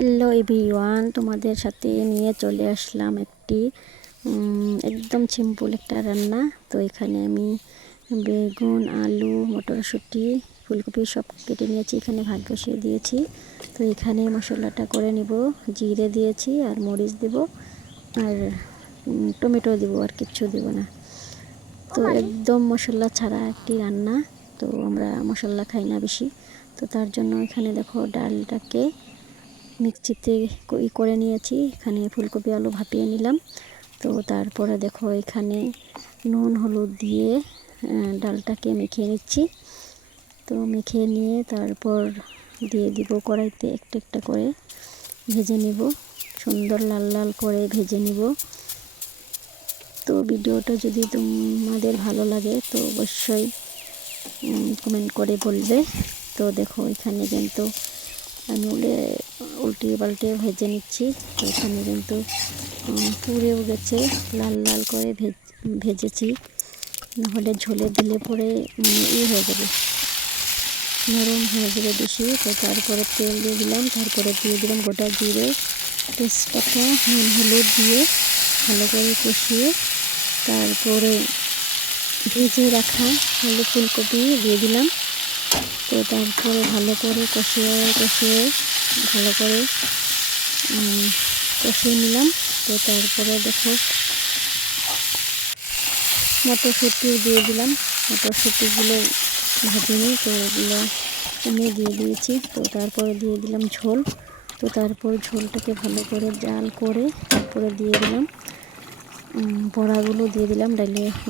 Hello everyone, তোমাদের সাথে নিয়ে চলে আসলাম একটি একদম সিম্পল একটা রান্না। তো এখানে আমি বেগুন, আলু, মটরশুঁটি, ফুলকপি সব কেটে নিয়েছি। এখানে ভাত বসিয়ে দিয়েছি। তো এখানে মশলাটা করে নিব। জিরে দিয়েছি আর মরিচ দেব আর টমেটো দেব, আর কিচ্ছু দেব না। তো একদম মশলা ছাড়া একটি রান্না। তো আমরা মশলা খাই না বেশি। তো তার জন্য এখানে দেখো ডালটাকে মিক্সিতে করে নিয়েছি। এখানে ফুলকপি আলু ভাপিয়ে নিলাম। তো তারপরে দেখো এখানে নুন হলুদ দিয়ে ডালটাকে মেখে নিচ্ছি। তো মেখে নিয়ে তারপর দিয়ে দিব কড়াইতে একটা একটা করে ভেজে নিব, সুন্দর লাল লাল করে ভেজে নিব। তো ভিডিওটা যদি তোমাদের ভালো লাগে তো অবশ্যই কমেন্ট করে বলবে। তো দেখো এখানে কিন্তু আমি উল্টে পাল্টে ভেজে নিচ্ছি। তো এখানে কিন্তু পুড়েও গেছে, লাল লাল করে ভেজেছি, নাহলে ঝোলে দিলে পরে হয়ে যাবে, নরম হয়ে যাবে বেশি। তো তারপরে তেল দিয়ে দিলাম, তারপরে দিয়ে দিলাম গোটা জিরে, তেজপাতা, নুন হলুদ দিয়ে ভালো করে কষিয়ে তারপরে ভেজে রাখা আলু ফুলকপি দিয়ে দিলাম। তো তারপরে ভালো করে কষিয়ে ভালো করে কষিয়ে নিলাম। তো তারপরে দেখো মটরশুঁটি দিয়ে দিলাম। মটরশুঁটিগুলো ভাজিনি, তো ওগুলো কমিয়ে দিয়ে দিয়েছি। তো তারপরে দিয়ে দিলাম ঝোল। তো তারপর ঝোলটাকে ভালো করে জাল করে তারপরে দিয়ে দিলাম বড়াগুলো দিয়ে দিলাম,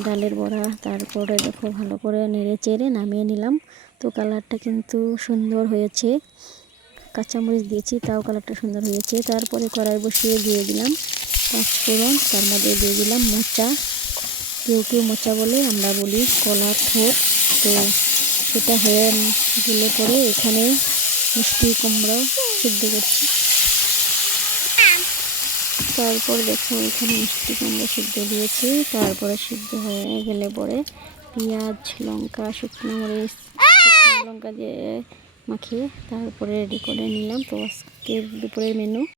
ডালের বড়া। তারপরে দেখো ভালো করে নেড়ে চেড়ে নামিয়ে নিলাম। তো কালারটা কিন্তু সুন্দর হয়েছে, কাঁচামরিচ দিয়েছি তাও কালারটা সুন্দর হয়েছে। তারপরে কড়াই বসিয়ে দিয়ে দিলাম পাঁচফোড়ন, তার মধ্যে দিয়ে দিলাম মোচা, কেউ কেউ মোচা বলে, আমরা বলি কলার ঠোঁট। তো সেটা হয়ে গেলে পরে এখানে মিষ্টি কুমড়াও সিদ্ধ করছি। তারপর দেখো এখানে মিষ্টি কুমড়া সিদ্ধ দিয়েছি। তারপরে সিদ্ধ হয়ে গেলে পরে পেঁয়াজ, লঙ্কা, শুকনো মরিচ, লঙ্কা দিয়ে মাখিয়ে তারপরে রেডি করে নিলাম। তো আজকের দুপুরের মেনু।